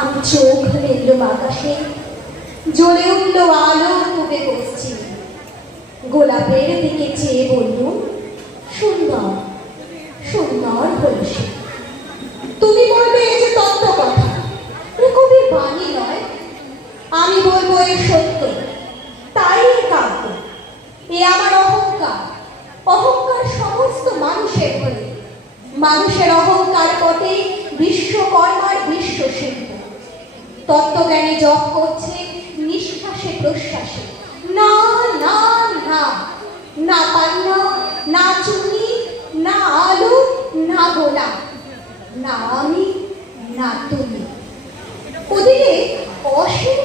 আমি চোখ মেললুম আকাশে, জ্বলে উঠল আলো ডুবে পশ্চিম। গোলাপের দিকে চেয়ে বললুম, সুন্দর সুন্দর হল সে। তুমি বলবে এই যে তত্ত্ব কথা, এ কবির বাণী নয়। আমি বলবো এ সত্য, তাই এ কাব্য। এ আমার অহংকার, অহংকার সমস্ত মানুষের হলে। মানুষের অহংকার পথে বিশ্বকর্মার বিশ্বশিল্প। তত্ত্বজ্ঞানী জপ করছে নিঃশ্বাসে প্রশ্বাসে, না না না, না পান্না, না চুনি, না আলু, না গোলাপ, না আমি, না তুমি। ওদিকে অসীম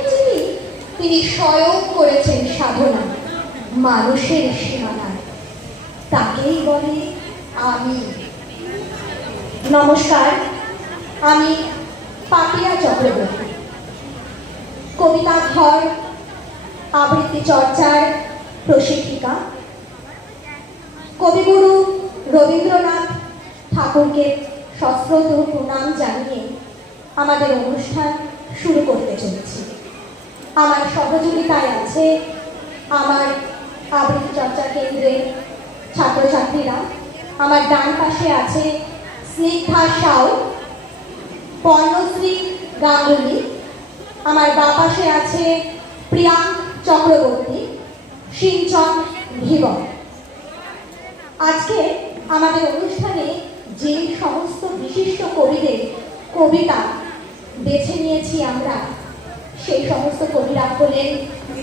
তিনি স্বয়ং করেছেন সাধনা মানুষের সীমানায়, তাকেই বলে আমি। নমস্কার, আমি পাপিয়া চক্রবর্তী, কবিতা ঘর আবৃত্তি চর্চার প্রশিক্ষিকা। কবিগুরু রবীন্দ্রনাথ ঠাকুরকে সশ্রদ্ধ প্রণাম জানিয়ে আমাদের অনুষ্ঠান শুরু করতে চলেছি। আমার সহযোগিতায় আছে আমার আবৃত্তি চর্চা কেন্দ্রের ছাত্রছাত্রীরা। আমার ডান পাশে আছে স্নিগ্ধা সাউ, পর্ণশ্রী গাঙ্গুলি। আমার বাঁ পাশে আছে প্রিয়াঙ্ক চক্রবর্তী, সিঞ্চন ধীবর। আজকে আমাদের অনুষ্ঠানে যে সমস্ত বিশিষ্ট কবিদের কবিতা বেছে নিয়েছি আমরা, সেই সমস্ত কবিরা হলেন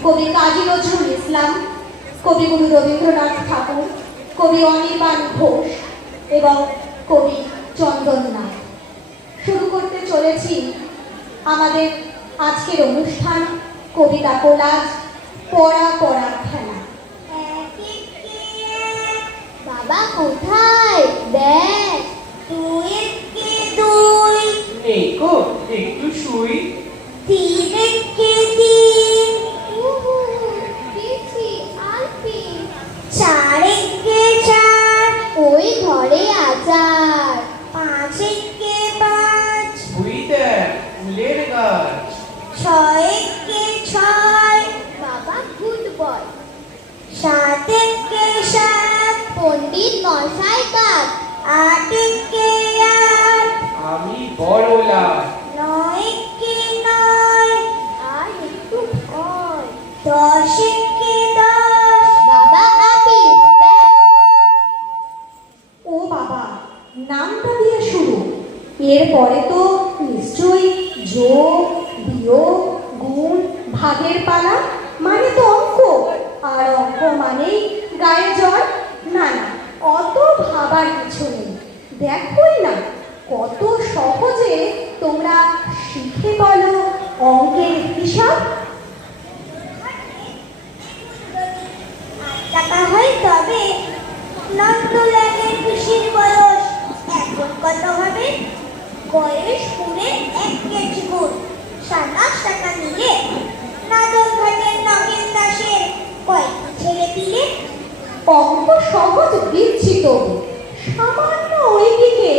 কবি কাজী নজরুল ইসলাম, কবিগুরু রবীন্দ্রনাথ ঠাকুর, কবি অনির্বাণ ঘোষ এবং কবি চন্দন নাথ। শুরু করতে চলেছি আমাদের আজকের অনুষ্ঠান কবিতা কোলাজ পড়া পড়া খেলা। বাবা কোথায়? দেখ তুই কে তুই এই গো একটু শুই। তিন কে তিন পেয়েছি আলপি। চার কে চার ওই ঘরে আচার। পাঁচ কে পাঁচ ওই দেখ ফুলের গাছ। ছয় কে ছয় বাবা গুড বয়। সাত কে সাত পণ্ডিত মশাই কাক। আট কে আট আমি বড় লাল। নয় কে নয় আর একটু ভয়। দশ কে দশ বাবা আপিস ব্যাস। ও বাবা, নামটা দিয়ে শুরু, এরপরে তো নিশ্চয়ই যোগ বিয়োগ গুণ ভাগের পালা, মানে তো অঙ্ক। আর অঙ্ক মানেই গায়ে জ্বর। না না, অত ভাবার কিছু নেই। দেখোই না কত সহজে তোমরা শিখে বলো অঙ্কের হিসাব। টাকা হয় তবে নন্দলালের খুশির বয়স এখন কত হবে? বয়স পুরে 1 কেজি গুড় 27 টাকা নিলে নাদল ঘাটের নগেন দাসের কয়েকটি ছেলে পিলে। অঙ্ক সহজ দিচ্ছি তবু, সামান্য ওইদিকে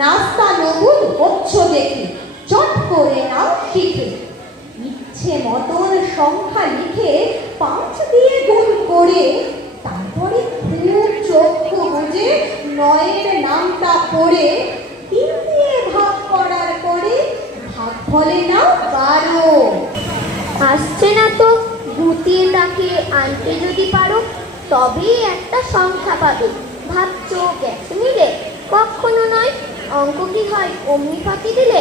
নাস্তা নবুদ হচ্ছ দেখি, চট করে নাও শিখে। ইচ্ছে মতন সংখ্যা লিখে 5 দিয়ে গুণ করে, তারপরে খুব চক্ষু বুঝে 9-এর নামটা পড়ে 3 দিয়ে ভাগ করার পরে ভাগফলে নাও 12। আসছে না তো, গুটিয়ে তাকে আনতে যদি পারো তবেই একটা সংখ্যা পাবে। ভাবছো গেছে মিলে? কখনো নয়। অঙ্ক কি হয় অমনি ফাঁকি দিলে?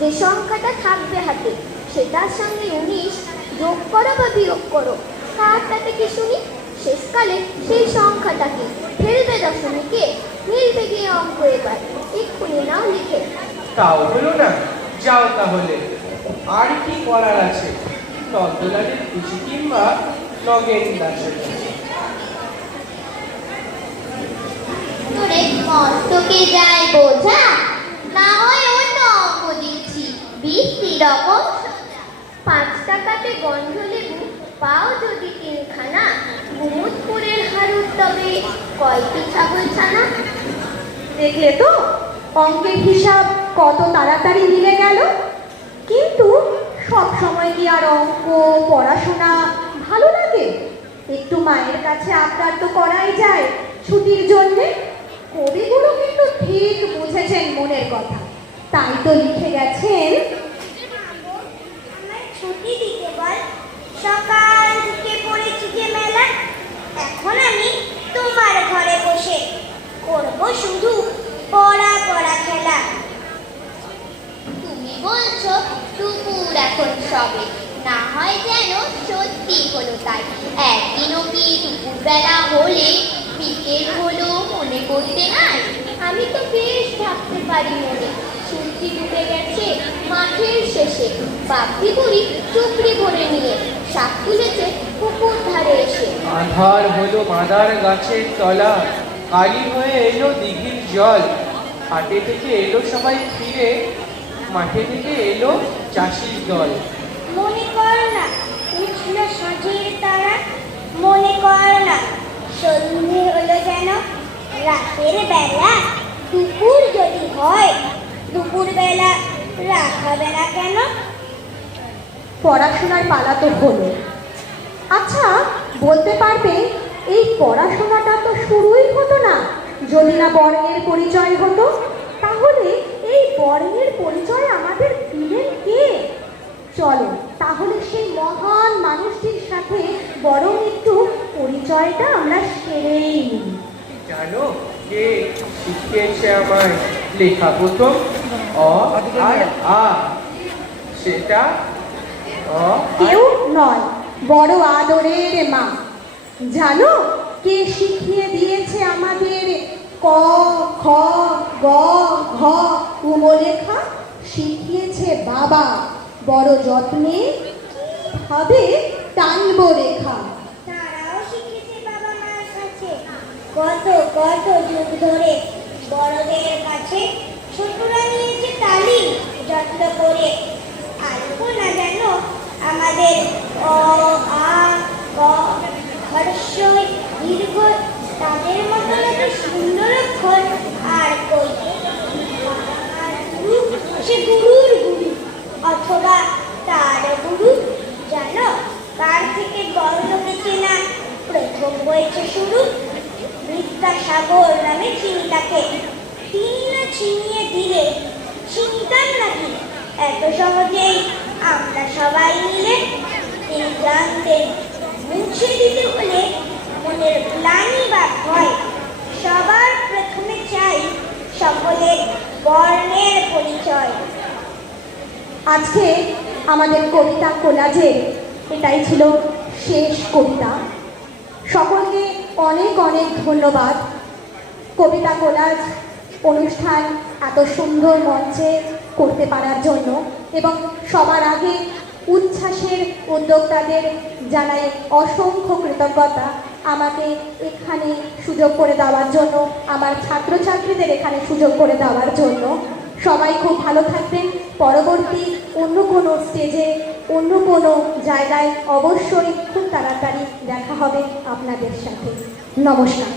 যে সংখ্যাটা থাকবে হাতে সেটার সঙ্গে 19 যোগ করো বা বিয়োগ করো, তাতে কি শুনি? শেষকালে সেই সংখ্যাটাকে ফেলবে দশমিকে, মিলবে গিয়ে অঙ্ক। এবার এক্ষুনি নাও লিখে। তাও হলো না, যাও তাহলে। আর কি করার আছে নন্দলালের খুশি কিংবা নগেন দাসের কাছে? তোরে মস্তকে যায় বোঝা, না হয় অন্য অঙ্ক দিচ্ছি 20 রকম। 5 টাকাতে গন্ধ লেবু পাও যদি 3খানা, গুমুদপুরের হারুর তবে কয়টি ছাগল ছানা। দেখলে তো অঙ্কের হিসাব কত তাড়াতাড়ি মিলে গেল। কিন্তু সময় কি আর অঙ্ক পড়াশোনা ভালো লাগে? একটু মায়ের কাছে আবদার তো করাই যায় ছুটির জন্যে। কবিগুলো কিন্তু ঠিক বুঝেছেন মনের কথা, তাই তো লিখে গেছেন, আমার ছুটি দিতে বল, সকাল থেকে পড়েছি যে মেলা, এখন আমি তোমার ঘরে বসে করব শুধু পড়া পড়া খেলা। তুমি বলছো দুপুর এখন সবে, না হয় যেন সত্যি হলো তাই। একদিনও কি দুপুরবেলা হলে বিকেল হলো মনে করতে নাই? আমি তো বেশ ভাবতে পারি মনে, সূর্যি ডুবে গেছে মাঠের শেষে, বাপি বুড়ি চুপড়ি ভরে নিয়ে শাক তুলেছে পুকুর ধারে এসে। আধার হলো মাদার গাছের তলা, কালি হয়ে এলো দিঘির জল, হাটে থেকে এলো সবাই ফিরে, মাঠে থেকে এলো চাষির দল। মনে কর না উঠল সাঁঝের তারা, মনে কর না সন্ধে হলো যেন রাতের বেলা। দুপুর যদি হয় দুপুর বেলা রাখাবে না কেন? পড়াশোনার পালা তো হলো। আচ্ছা, বলতে পারবে এই পড়াশোনাটা তো শুরুই হতো না যদি না বর্ণের পরিচয় হতো? তাহলে এই বর্ণের পরিচয় আমাদের দিলেন কে? চলো তাহলে সেই মহান মানুষটির সাথে বরং একটু পরিচয়টা আমরা সেরেই নিই। জানো কে শিখিয়েছে আমার লেখা প্রথম? অ আর আ। সেটা অ কেউ নয়, বড় আদরের মা। জানো কে শিখিয়ে দিয়েছে আমাদের ক খ গ ঘ উম লেখা? শিখিয়েছে বাবা, বড় যত্নে ভাবে টানব রেখা। তারাও শিখেছে বাবা মায়ের কাছে, কত কত যুগ ধরে বড়দের কাছে ছোটরা নিয়েছে তালি যত্ন করে। আজও না যেন আমাদের অ আ ক হর্ষই দীর্ঘ তাদের মতন এত সুন্দর অক্ষর আর কই। আর গুরু সে গুরুর গুরু অথবা তার গুরু। জানো কার থেকে বড়লোকে চেনা প্রথম হয়েছে শুরু? বিদ্যাসাগর নামে চিনি তাকে, তিনি না ছিনিয়ে দিলে চিনতাম নাকি এত সহজেই আমরা সবাই মিলে? তিনি জানতেন মুছে দিতে হলে মনের গ্লানি বা ভয়, সবার প্রথমে চাই সকলের বর্ণের পরিচয়। আজকে আমাদের কবিতা কোলাজের এটাই ছিল শেষ কবিতা। সকলকে অনেক অনেক ধন্যবাদ। কবিতা কোলাজ অনুষ্ঠান এত সুন্দর মঞ্চে করতে পারার জন্য, এবং সবার আগে উচ্ছ্বাসের উদ্যোক্তাদের জানাই অসংখ্য কৃতজ্ঞতা আমাকে এখানে সুযোগ করে দেওয়ার জন্য, আমার ছাত্রছাত্রীদের এখানে সুযোগ করে দেওয়ার জন্য। সবাই খুব ভালো থাকবেন। পরবর্তী অন্য কোনো স্টেজে অন্য কোনো জায়গায় অবশ্যই খুব তাড়াতাড়ি দেখা হবে আপনাদের সাথে। নমস্কার।